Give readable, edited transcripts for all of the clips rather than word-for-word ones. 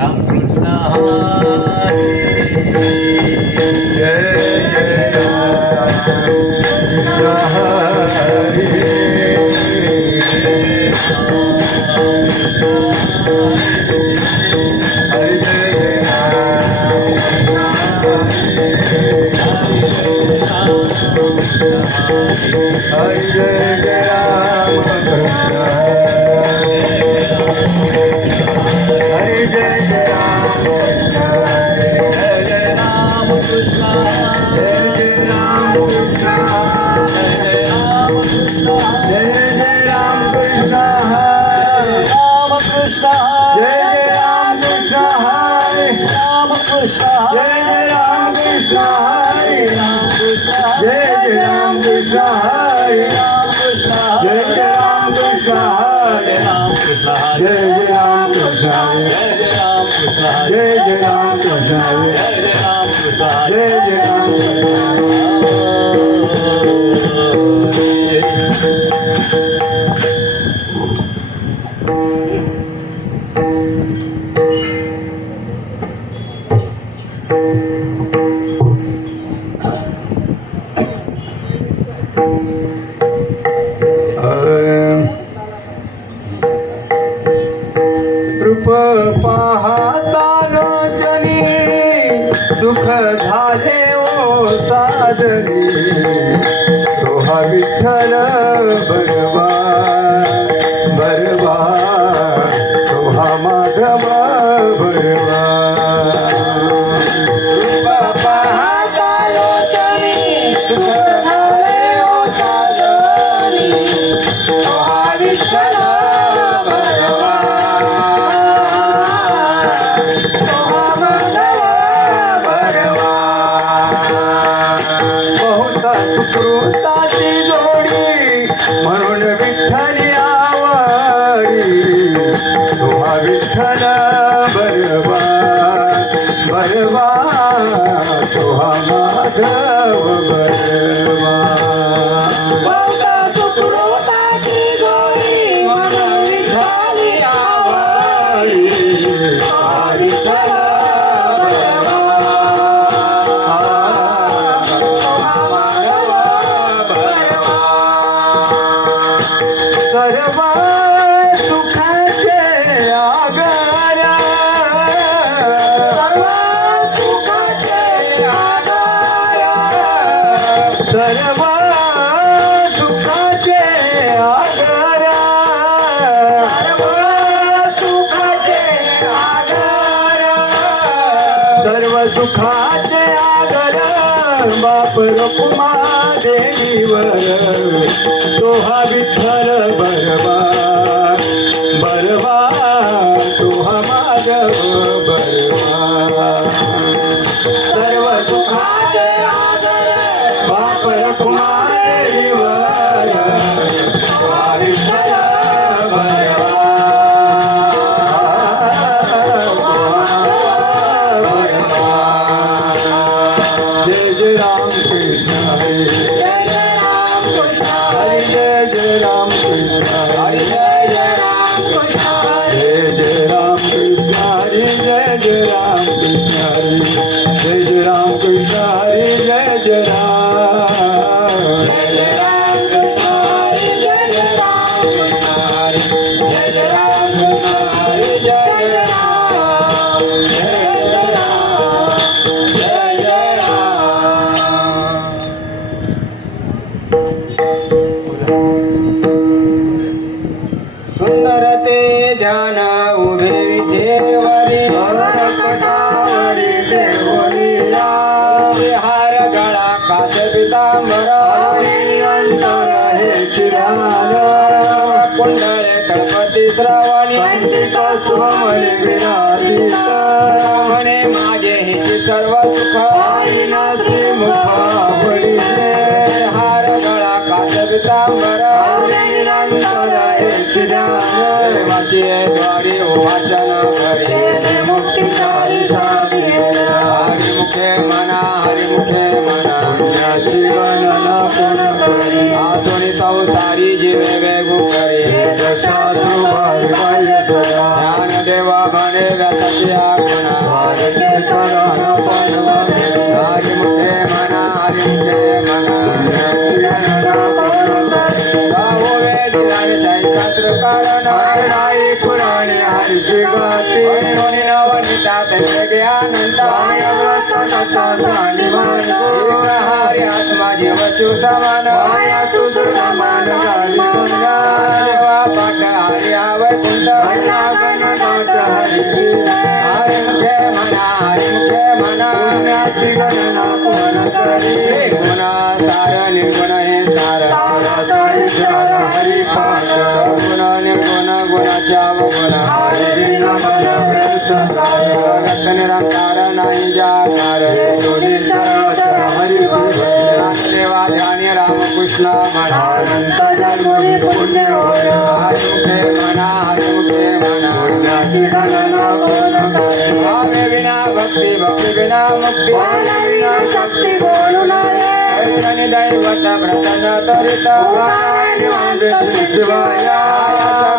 राम कृष्ण हरी जय जय राम कृष्ण हरी हरि जय जय राम हरि जय जय राम कृष्ण हरि जय जय राम कृष्ण जय जय राम कृष्ण जय जय राम कृष्ण जय जय राम कृष्ण जय जय राम कृष्ण राम कृष्ण जय जय राम कृष्ण हरे राम कृष्ण जय जय राम कृष्ण हरे राम कृष्ण जय जय राम कृष्ण हरे राम कृष्ण जय जय राम कृष्ण हरे राम कृष्ण जय जय राम कृष्ण हरे जय जय राम कृष्ण जय जय राम कृष्ण हरे जय जय राम कृष्ण जय जय राम रूप पाहता लोचनी सुख झाले ओ साधनी तो हा विठ्ठल बरवा बरवा तो हा माधव बरवा रूप पाहता लोचनी सुख झाले ओ साधनी तो हा विठ्ठल बरवा सुकृताची जोडी म्हणून विठ्ठली आवडी तुम्हा विठ्ठल बरवा बरवा तुहा माधव बरवा सुकृताची जोडी म्हणून विठ्ठली आवडी तुहा विठ्ठल सर्व सुखाचे आगार सर्व सुखाचे आगार सर्व सुखाचे आगार सर्व सुखाचे आगार सर्व सुखाचे आगार बाप रुक्मा देवीवर तो हा विठ्ठल बरवा बरवा तो हा माधव बरवा सर्व सुखाचे आदर बाप रुक्मा देवीवर तो हा विठ्ठल बरवा जय जय राम कृष्ण हरे जय जय राम कृष्ण हरे जय जय राम कृष्ण हरे जय जय राम कृष्ण जय जय राम कृष्ण हरे जय जय राम कृष्ण हरे जय जय राम कृष्ण हरे जय जय राम जय जय राम कृष्ण हरे जय जय राम कृष्ण हरे जय जय राम कृष्ण हरे जय जय राम जय जय राम जय जय राम सुंदर ते ध्यान उभे विठेवरी पटावरी देवरिया हार गळा कास पितांबर हे चिरान कुंडळे तळपती श्रावणी स्वमणी विराजित म्हणे माझे हिची सर्व सुख श्री मुखावळी हार गळा कास पितांबर वाचे द्वारी वाचन करे मुक्तिकारी साधी हरिमुखे मना हरिमुखे मना जीवन पूर्ण करे आसुनी संसारी जीवे वेगू करे साधू ज्ञान देवा बने व्यासाची आखणा वारके चरण पडवले हरी मुखे म्हणा हरी मुखे म्हणा गावो वेद आणि साई शास्त्र कारण हरणाई पुराणे हरिची गाती कोणी नवनीता त्यांचे ज्ञानंता व्रत कथा सानी मानगो हरी आत्मा जीव शिव समान माया तू दुर्गा मान घाली पुन्हा देवा पाठ हरी आवय कुंड लागण नाट हरी हरी मुखे म्हणा हरी मुखे म्हणा पुण्याची गणना कोण करी गुण सार निर्गुण हे सार सारी चार हरी पाठ गुण निर्गुण गुणाच्या अवगुण हरी नमन व्यर्थ काय व्यक्त निरंकार नाही जाणार दोन्ही चराचर हरी देवा ध्यानी रामकृष्ण म्हणा अनंत जन्मोनी पुण्य होय हरी मुखे म्हणा हरी मुखे म्हणा पुण्याची गणना कोण करी भावे विना भक्ती भक्ती विना मुक्ती विना शक्ती बोलू नये शनी दैवत प्रसन्न तरित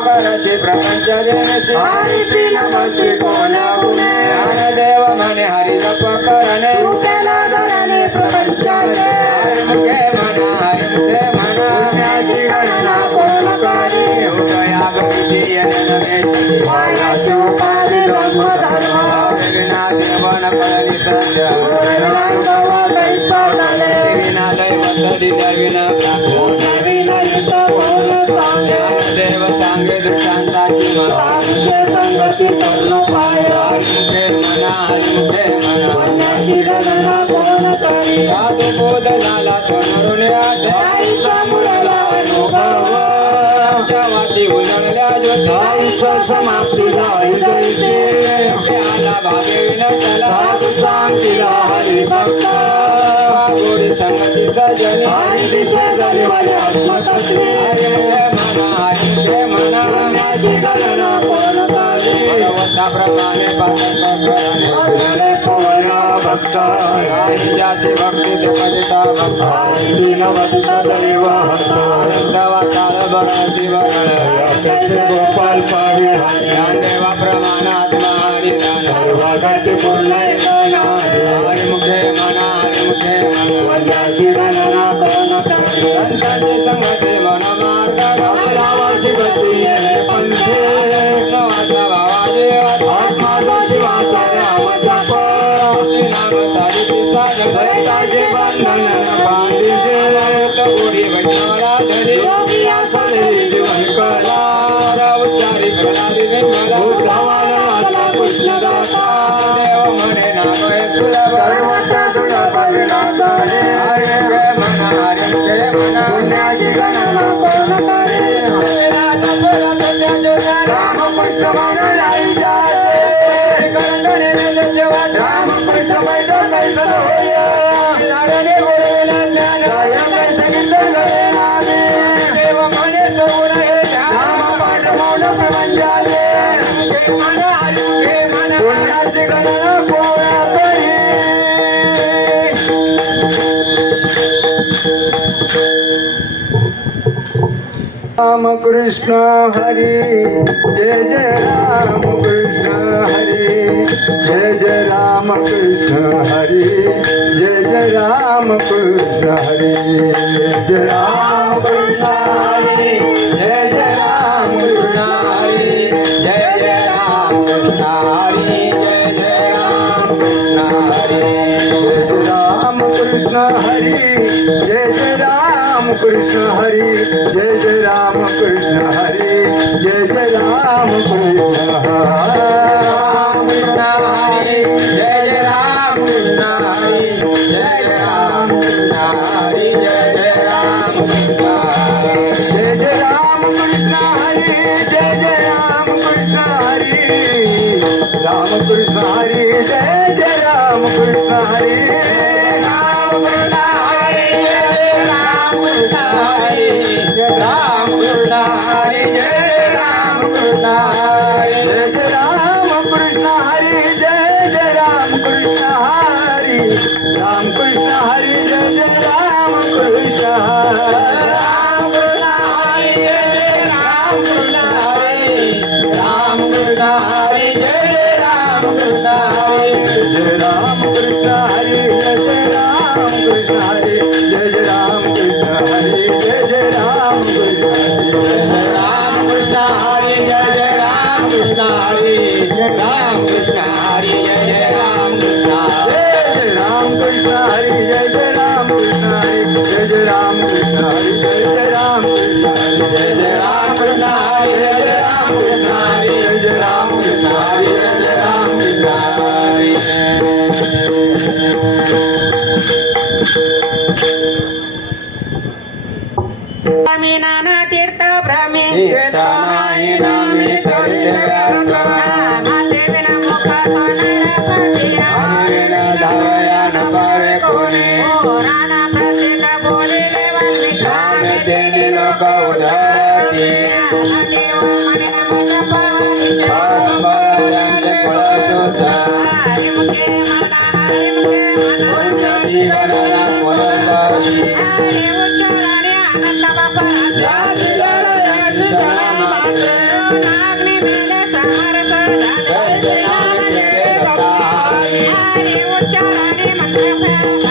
करशी प्रपंच देणसी हरिसी नमसी कोण्या गुणे ज्ञानदेव म्हणे हरी जप करणे तू केला धरणे प्रपंचाने हरी मुखे म्हणा हरी मुखे म्हणा पुण्याची गणना कोण करी उदया भक्ती नवे मायाची उपाधी ब्रह्म धर्म विना देवन कळली सत्य पैसा डाले विना दैवत दिल्या विना प्राप्त विनयित बोल सांगे देव सांगे दृष्टांताची मला साधूचे संगती कर्ण पाय हरी मुखे म्हणा हरी मुखे म्हणा पुण्याची गणना कोण करी साधू बोध झाला तो नरुले आईचा मुलाला अनुभव वाती उजळल्या ज्योती आईचा समाप्ती जाई जैसे आला भागे विनटला साधू सांगतीला हरी भक्त गोडी संगती सजनी हरी दिसे गरीबाले आत्मतत्वे हरी मुखे म्हणा हरी मुखे म्हणा पुण्याची गणना कोण करी भगवता प्रमाणे पातक करणे भजले पुण्य भक्त हरी जासी भक्ती दुखदिता भक्त हरी नवदत दैव हस्त आनंद वाचाळ बरण दिवरण कैसे गोपाल पारी हरी ज्ञानदेवा प्रमाणात्मा हरी दान सर्वागती पूर्ण हरी मुखे म्हणा हरी मुखे म्हणा पुण्याची गणना कोण करी संतांची संगती मन मार्ग रावासी गती येणे पंथे वाचा भावा देवा आत्माचा शिवाचा राम जप नाम सारी पिसा दैताचे बंधन बांधिजे गोडी वैष्णवला धरी योगी असले जीवन कला उच्चारी प्रणाली निर्मला उद्धवाला वाचला कृष्णदाता देव म्हणे नाम हे सुलभ सर्वच्या दुर्लभ विनाशाने हरी मुखे म्हणा हरी मुखे म्हणा पुण्याची गणना कोण करी रामकृष्ण म्हणून आई जाते रामकृष्ण मैदान कैसन होय लाडणे बोलविला ज्ञान काय सांगितलं गळे नामे देव म्हणे सर्व हे ध्यान राम पाठ मौन प्रपंचाले म्हणा हरी मुखे म्हणा पुण्याची गणना कोण करी राम कृष्ण हरी जय जय राम कृष्ण हरी जय जय राम कृष्ण हरी जय जय राम कृष्ण हरी जय राम कृष्ण हरी जय जय राम कृष्ण हरी जय जय राम कृष्ण हरी जय जय राम कृष्ण हरी जय जय राम कृष्ण हरी जय जय राम कृष्ण हरी जय जय राम कृष्ण हरी जय जय राम कृष्ण हरी जय जय राम कृष्ण हरी जय जय राम कृष्ण हरी जय जय राम कृष्ण हरी जय जय राम कृष्ण हरी राम कृष्ण हरी जय जय राम कृष्ण हरी राम कृष्ण हरी जय राम कृष्ण हरी राम कृष्ण हरी जय राम कृष्ण हरी जय जय राम कृष्ण हरी जय जय राम कृष्ण हरी राम कृष्ण हरी जय जय राम कृष्ण राम कृष्ण हरी जय जय राम कृष्ण हरी राम कृष्ण हरी जय कृष्ण हरी जय जय राम कृष्ण हरी जय जय राम कृष्ण हरी जय जय राम कृष्ण हरी जय जय राम कृष्ण हरी राम कृष्ण हरी जय जय राम कृष्ण जय जय राम कृष्ण हरी जय जय राम कृष्ण हरी जय जय राम कृष्ण हरी जय जय राम कृष्ण हरी जय जय राम कृष्ण हरी जय जय राम कृष्ण हरी जय जय राम कृष्ण हरी जय जय राम कृष्ण हरी स्वामी नाना तीर्थ भ्रमे कीर्तनाय नामे देवीन मुख तोंडाला आनंद धावया न पावे कोणी राणा प्रसिद्ध बोलिले वाल्मिक राम तेने लोक उधारती देव मने नमः पावनी पारंपरांचे फळ शोधा हरिमुखे मना हरिमुखे मना पुण्य जीवनाला पुनर्गावी हरि उच्चारणे अनंत बापा याची जण याची जनामाते नागने मेले समर्थ झाले जय जय राम जय जय हरि उच्चारणे मंत्र